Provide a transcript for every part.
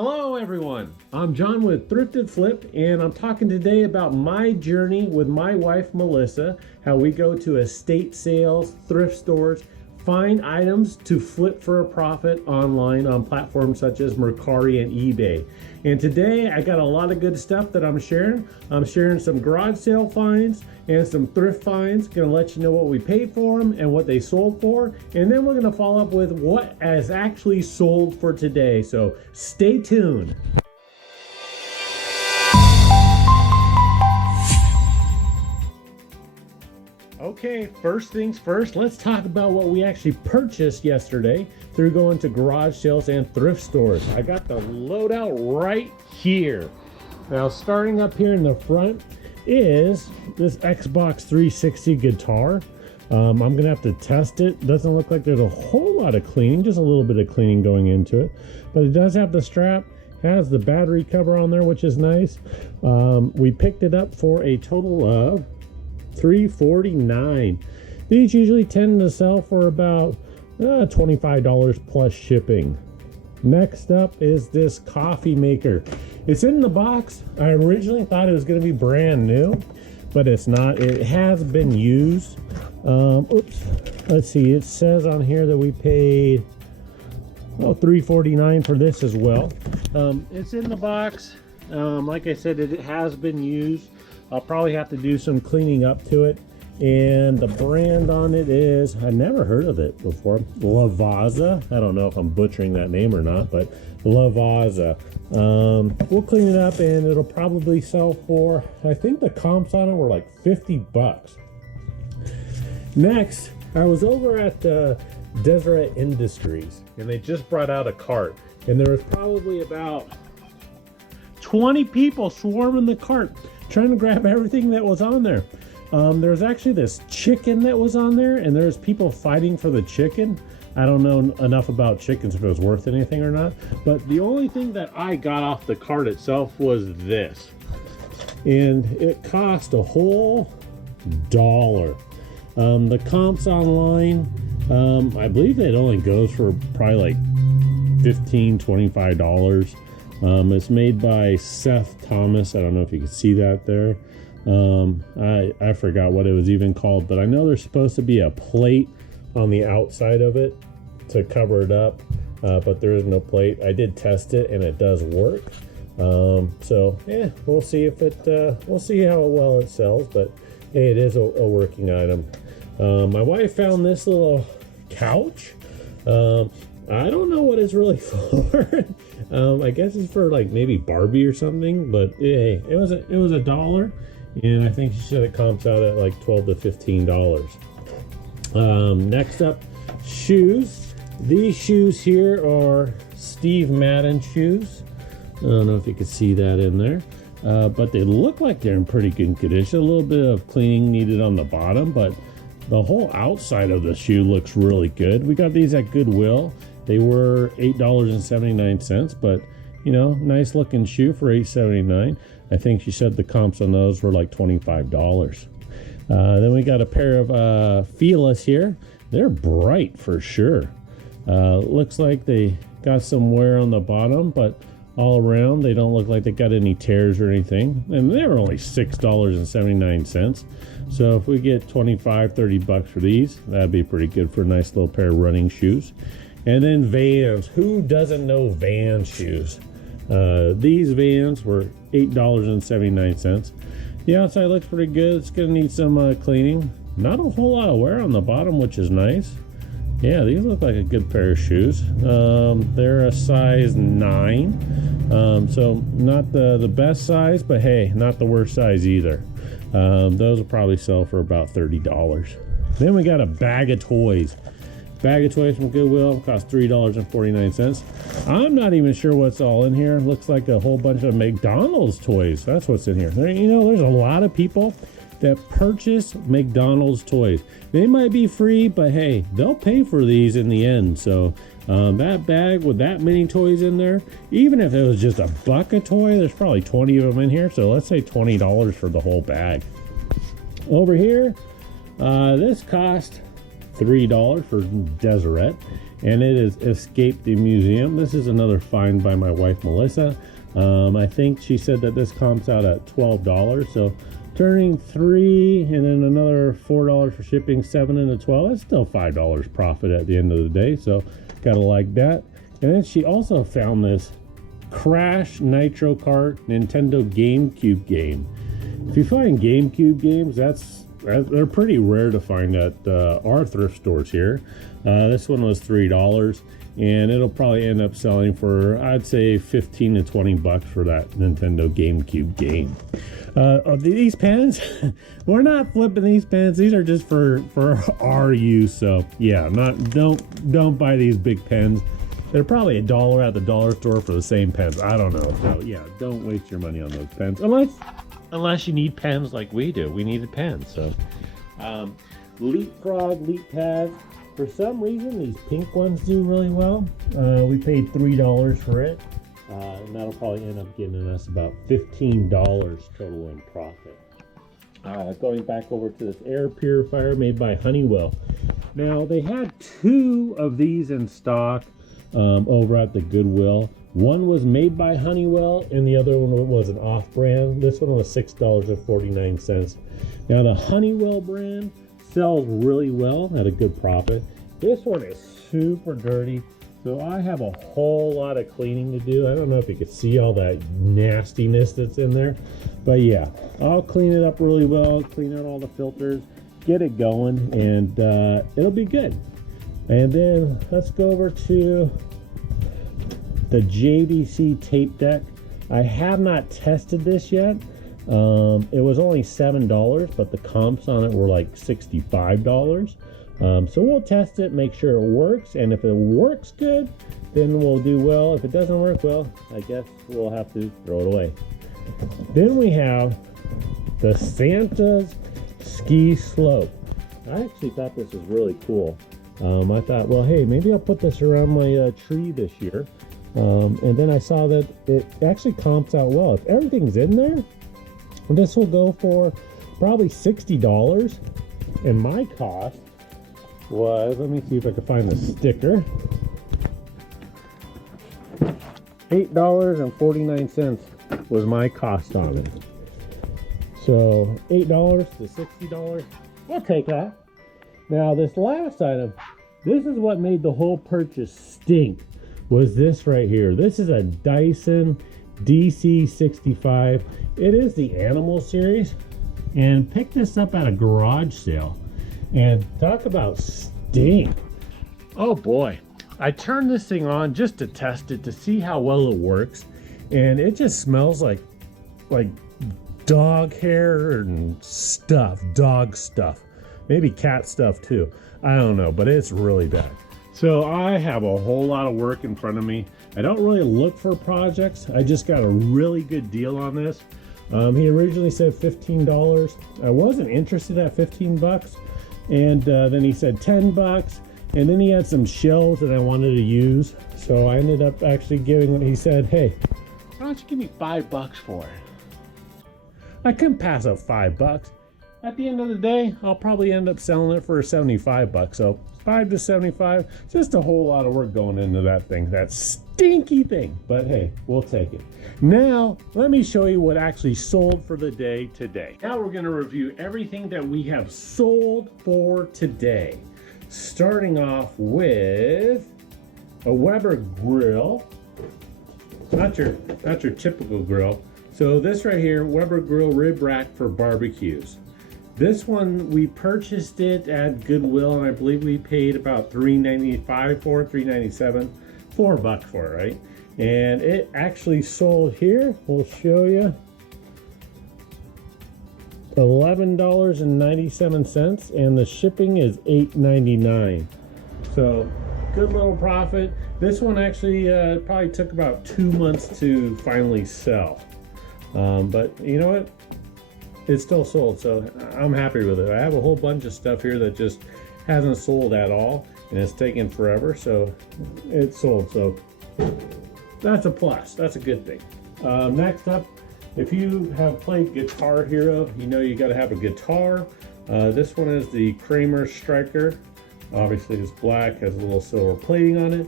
Hello everyone, I'm John with Thrift and Flip, and I'm talking today about my journey with my wife Melissa, how we go to estate sales, thrift stores, find items to flip for a profit online on platforms such as Mercari and eBay. And today I got a lot of good stuff that I'm sharing. I'm sharing some garage sale finds and some thrift finds. Gonna let you know what we paid for them and what they sold for. And then we're gonna follow up with what has actually sold for today. So stay tuned. Okay, first things first, let's talk about what we actually purchased yesterday through going to garage sales and thrift stores. I got the loadout right here. Now, starting up here in the front is this Xbox 360 guitar. I'm gonna have to test it. Doesn't look like there's a whole lot of cleaning, just a little bit of cleaning going into it, but it does have the strap, has the battery cover on there, which is nice. We picked it up for a total of $349. These usually tend to sell for about $25 plus shipping. Next up is this coffee maker. It's in the box. I originally thought it was going to be brand new, but it's not. It has been used. Oops. Let's see. It says on here that we paid $349 for this as well. It's in the box. Like I said, it has been used. I'll probably have to do some cleaning up to it. And the brand on it is, I never heard of it before, Lavazza. I don't know if I'm butchering that name or not, but Lavazza. We'll clean it up and it'll probably sell for, I think the comps on it were like 50 bucks. Next, I was over at Deseret Industries and they just brought out a cart. And there was probably about 20 people swarming the cart, trying to grab everything that was on there. There's actually this chicken that was on there, and there's people fighting for the chicken. I don't know enough about chickens if it was worth anything or not, but the only thing that I got off the cart itself was this, and it cost a whole $1. The comps online, I believe it only goes for probably like $15-25. It's made by Seth Thomas. I don't know if you can see that there. I forgot what it was even called, but I know there's supposed to be a plate on the outside of it to cover it up, but there is no plate. I did test it and it does work. So yeah, we'll see if we'll see how well it sells, but hey, it is a working item. My wife found this little couch. I don't know what it's really for. I guess it's for like maybe Barbie or something, but hey, it was $1, and I think she said it comps out at like $12 to $15. Next up, shoes. These shoes here are Steve Madden shoes. I don't know if you can see that in there, but they look like they're in pretty good condition. A little bit of cleaning needed on the bottom, but the whole outside of the shoe looks really good. We got these at Goodwill. They were $8.79, but you know, nice looking shoe for $8.79. I think she said the comps on those were like $25. Then we got a pair of Filas here. They're bright for sure. Looks like they got some wear on the bottom, but all around they don't look like they got any tears or anything. And they were only $6.79. So if we get 25-30 bucks for these, that'd be pretty good for a nice little pair of running shoes. And then Vans. Who doesn't know Vans shoes? These Vans were $8.79. The outside looks pretty good. It's gonna need some cleaning. Not a whole lot of wear on the bottom, which is nice. Yeah, these look like a good pair of shoes. They're a size 9, so not the best size, but hey, not the worst size either. Those will probably sell for about $30. Then we got a bag of toys. Bag of toys from Goodwill cost $3.49. I'm not even sure what's all in here. Looks like a whole bunch of McDonald's toys. That's what's in here. You know, there's a lot of people that purchase McDonald's toys. They might be free, but hey, they'll pay for these in the end. So that bag with that many toys in there, even if it was just a buck a toy, there's probably 20 of them in here. So let's say $20 for the whole bag. Over here, this cost $3 for Deseret, and it is Escape the Museum. This is another find by my wife, Melissa. I think she said that this comps out at $12. So turning 3 and then another $4 for shipping, 7 into 12. That's still $5 profit at the end of the day. So gotta like that. And then she also found this Crash Nitro Kart Nintendo GameCube game. If you find GameCube games, they're pretty rare to find at our thrift stores here. This one was $3, and it'll probably end up selling for, I'd say, 15 to 20 bucks for that Nintendo GameCube game. These pens, we're not flipping these pens. These are just for our use. So yeah, don't buy these big pens. They're probably $1 at the dollar store for the same pens. I don't know. So yeah, don't waste your money on those pens unless you need pens like we do. We needed pens. So Leapfrog Leap Pads. For some reason, these pink ones do really well. We paid $3 for it, and that'll probably end up getting us about $15 total in profit. Going back over to this air purifier made by Honeywell. Now, they had 2 of these in stock over at the Goodwill. One was made by Honeywell, and the other one was an off-brand. This one was $6.49. Now, the Honeywell brand sells really well at a good profit. This one is super dirty, so I have a whole lot of cleaning to do. I don't know if you can see all that nastiness that's in there, but yeah, I'll clean it up really well, clean out all the filters, get it going, and it'll be good. And then let's go over to the JBC tape deck. I have not tested this yet. It was only $7, but the comps on it were like $65. So we'll test it, make sure it works, and if it works good, then we'll do well. If it doesn't work well, I guess we'll have to throw it away. Then we have the Santa's Ski Slope. I actually thought this was really cool. I thought, well, hey, maybe I'll put this around my tree this year. And then I saw that it actually comps out well. If everything's in there, this will go for probably $60, and my cost was, let me see if I can find the sticker, $8.49 was my cost on it. So $8 to $60, we'll take that. Now this last item, this is what made the whole purchase stink, was this right here. This is a Dyson DC65. It is the Animal series, and picked this up at a garage sale. And talk about stink. Oh boy. I turned this thing on just to test it, to see how well it works, and it just smells like dog hair and stuff, dog stuff, maybe cat stuff too. I don't know, but it's really bad. So I have a whole lot of work in front of me. I don't really look for projects. I just got a really good deal on this. He originally said $15. I wasn't interested at 15 bucks. And then he said 10 bucks. And then he had some shelves that I wanted to use. So I ended up actually giving, he said, hey, why don't you give me $5 for it? I couldn't pass up $5. At the end of the day, I'll probably end up selling it for 75 bucks. So 5 to 75, just a whole lot of work going into that thing, that stinky thing. But hey, we'll take it. Now, let me show you what actually sold for the day today. Now we're gonna review everything that we have sold for today. Starting off with a Weber grill. Not your typical grill. So this right here, Weber grill rib rack for barbecues. This one, we purchased it at Goodwill, and I believe we paid about $3.95 for it, $3.97, $4 for it, right? And it actually sold here, we'll show you, $11.97, and the shipping is $8.99. So good little profit. This one actually probably took about 2 months to finally sell. But you know what? It still sold, so I'm happy with it. I have a whole bunch of stuff here that just hasn't sold at all, and it's taken forever, so it sold. So that's a plus. That's a good thing. Next up, if you have played Guitar Hero, you know you got to have a guitar. This one is the Kramer Striker Obviously it's black, has a little silver plating on it.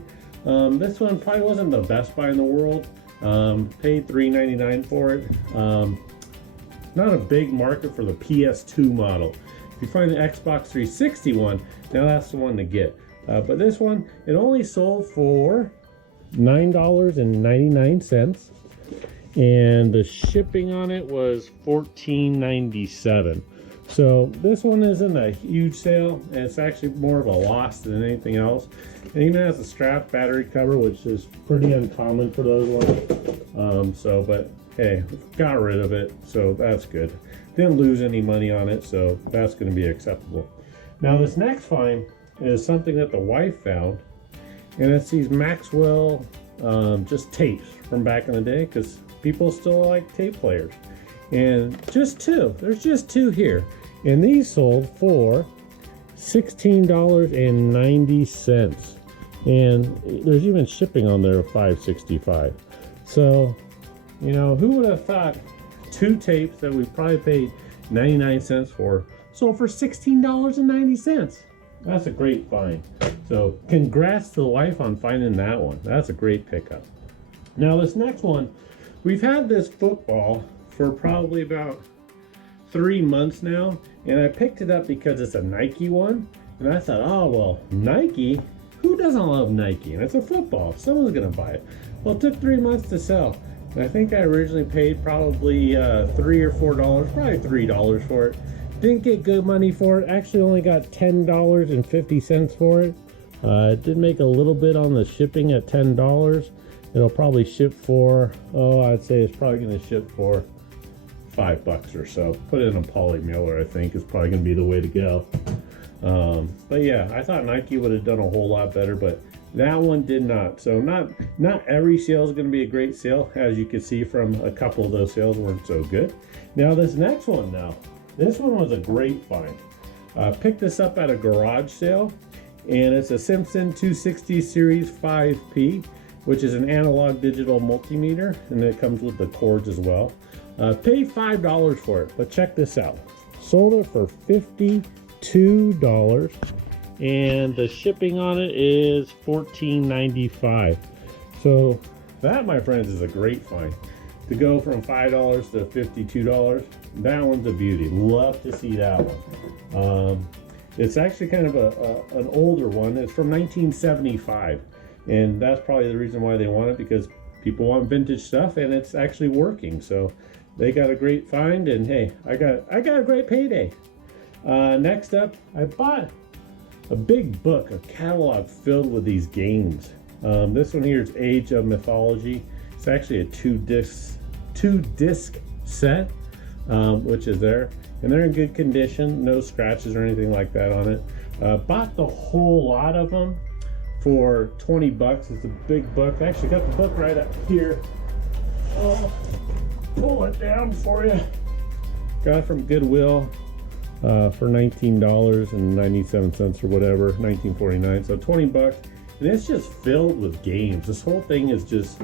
This one probably wasn't the best buy in the world. Paid $3.99 for it. Not a big market for the PS2 model. If you find the Xbox 360 one, now that's the one to get. But this one, it only sold for $9.99, and the shipping on it was $14.97. So this one isn't a huge sale, and it's actually more of a loss than anything else. It even has a strap battery cover, which is pretty uncommon for those ones. But hey, got rid of it, so that's good. Didn't lose any money on it, so that's going to be acceptable. Now this next find is something that the wife found, and it's these Maxwell just tapes from back in the day, because people still like tape players. And just two, there's just two here, and these sold for $16.90, and there's even shipping on there of $5.65. So, you know, who would have thought two tapes that we probably paid 99 cents for sold for $16.90? That's a great find. So congrats to the wife on finding that one. That's a great pickup. Now this next one, we've had this football for probably about 3 months now, and I picked it up because it's a Nike one, and I thought, oh well, Nike, who doesn't love Nike? And it's a football, someone's gonna buy it. Well, it took 3 months to sell, and I think I originally paid probably $3 or $4, probably $3 for it. Didn't get good money for it. Actually only got $10.50 for it. It did make a little bit on the shipping at $10. It'll probably ship for, I'd say it's probably going to ship for $5 or so. Put it in a poly mailer, I think, is probably going to be the way to go. But yeah, I thought Nike would have done a whole lot better, but that one did not. So not every sale is going to be a great sale. As you can see from a couple of those sales weren't so good. Now this next one now. This one was a great find. Picked this up at a garage sale, and it's a Simpson 260 Series 5P, which is an analog digital multimeter, and it comes with the cords as well. Paid $5 for it, but check this out. Sold it for $52, and the shipping on it is $14.95. So that, my friends, is a great find. To go from $5 to $52, that one's a beauty. Love to see that one. It's actually kind of an older one. It's from 1975, and that's probably the reason why they want it, because people want vintage stuff, and it's actually working. So they got a great find, and hey, I got a great payday. Next up, I bought a big book, a catalog filled with these games. This one here is Age of Mythology. It's actually a two disc set, which is there, and they're in good condition, no scratches or anything like that on it. Bought the whole lot of them for $20. It's a big book. I actually got the book right up here. Oh, pull it down for you. Got it from Goodwill for $19.97 or whatever, $19.49, so $20, and it's just filled with games. This whole thing is just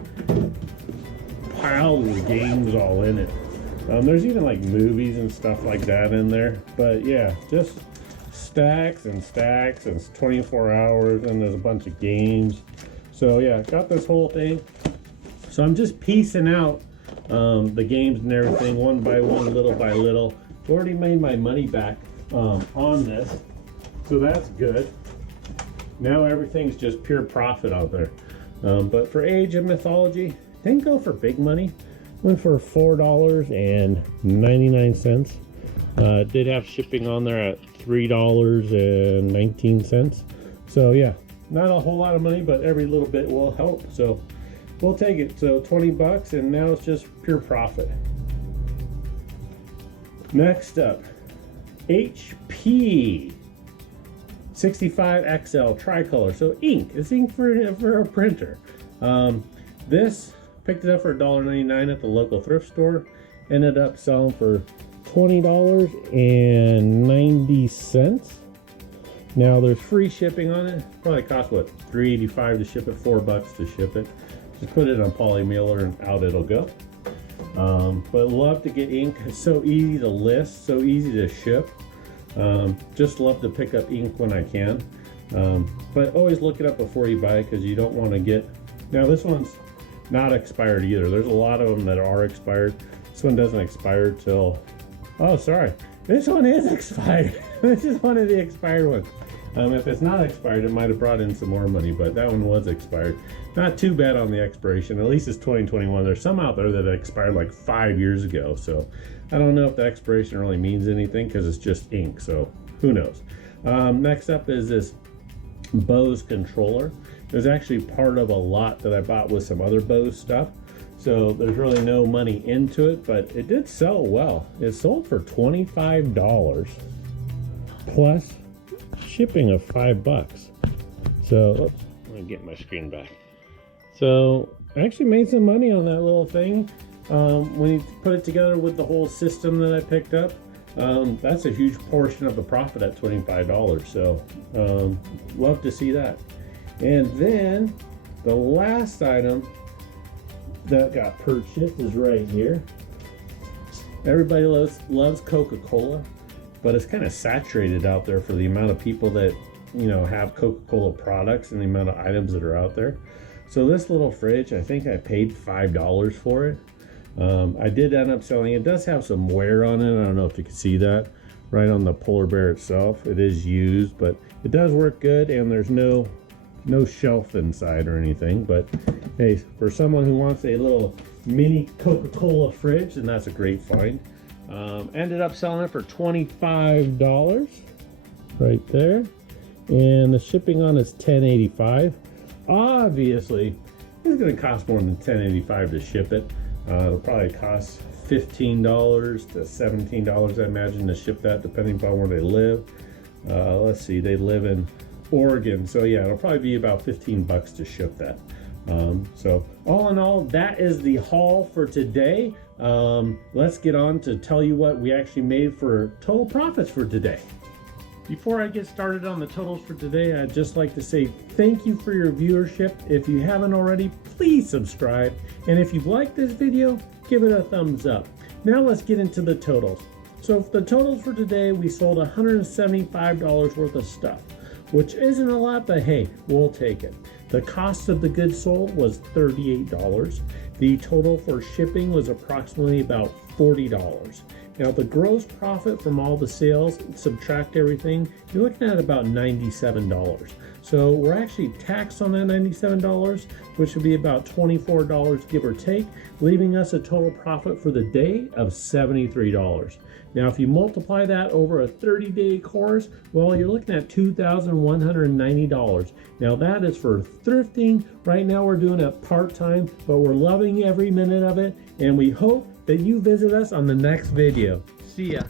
piled with games all in it. There's even like movies and stuff like that in there, but yeah, just stacks and stacks, and it's 24 hours, and there's a bunch of games. So yeah, got this whole thing. So I'm just piecing out the games and everything one by one, little by little. Already made my money back on this, so that's good. Now everything's just pure profit out there. But for Age of Mythology, didn't go for big money. Went for $4.99. Did have shipping on there at $3.19. So yeah, not a whole lot of money, but every little bit will help. So we'll take it. So $20, and now it's just pure profit. Next up, HP 65XL tricolor. So ink. It's ink for a printer. This picked it up for $1.99 at the local thrift store. Ended up selling for $20.90. Now there's free shipping on it. Probably cost what, $3.85 to ship it, $4 to ship it. Just put it on poly mailer and out it'll go. But love to get ink. It's so easy to list, so easy to ship. Just love to pick up ink when I can. But always look it up before you buy it, because you don't want to get, now this one's not expired either. There's a lot of them that are expired. This one doesn't expire till, oh sorry, this one is expired. This is one of the expired ones. If it's not expired, it might have brought in some more money, but that one was expired. Not too bad on the expiration. At least it's 2021. There's some out there that expired like 5 years ago, so I don't know if the expiration really means anything, because it's just ink, so who knows. Next up is this Bose controller. It was actually part of a lot that I bought with some other Bose stuff, so there's really no money into it, but it did sell well. It sold for $25 plus shipping of $5. So oops, let me get my screen back. So I actually made some money on that little thing. When you put it together with the whole system that I picked up, that's a huge portion of the profit at $25. So love to see that. And then the last item that got purchased is right here. Everybody loves Coca-Cola, but it's kind of saturated out there for the amount of people that, you know, have Coca-Cola products and the amount of items that are out there. So this little fridge, I think I paid $5 for it. I did end up selling it. It does have some wear on it. I don't know if you can see that right on the polar bear itself. It is used, but it does work good, and there's no shelf inside or anything. But hey, for someone who wants a little mini Coca-Cola fridge, then that's a great find. Ended up selling it for $25 right there, and the shipping on it's $10.85. Obviously it's going to cost more than $10.85 to ship it. It'll probably cost $15 to $17, I imagine, to ship that, depending upon where they live. Let's see, they live in Oregon, so yeah, it'll probably be about 15 bucks to ship that. So all in all, that is the haul for today. Let's get on to tell you what we actually made for total profits for today. Before I get started on the totals for today, I'd just like to say thank you for your viewership. If you haven't already, please subscribe. And if you've liked this video, give it a thumbs up. Now let's get into the totals. So for the totals for today, we sold $175 worth of stuff, which isn't a lot, but hey, we'll take it. The cost of the goods sold was $38. The total for shipping was approximately about $40. Now the gross profit from all the sales, subtract everything, you're looking at about $97. So we're actually taxed on that $97, which would be about $24 give or take, leaving us a total profit for the day of $73. Now if you multiply that over a 30-day course, well, you're looking at $2,190. Now that is for thrifting. Right now we're doing it part-time, but we're loving every minute of it, and we hope that you visit us on the next video. See ya.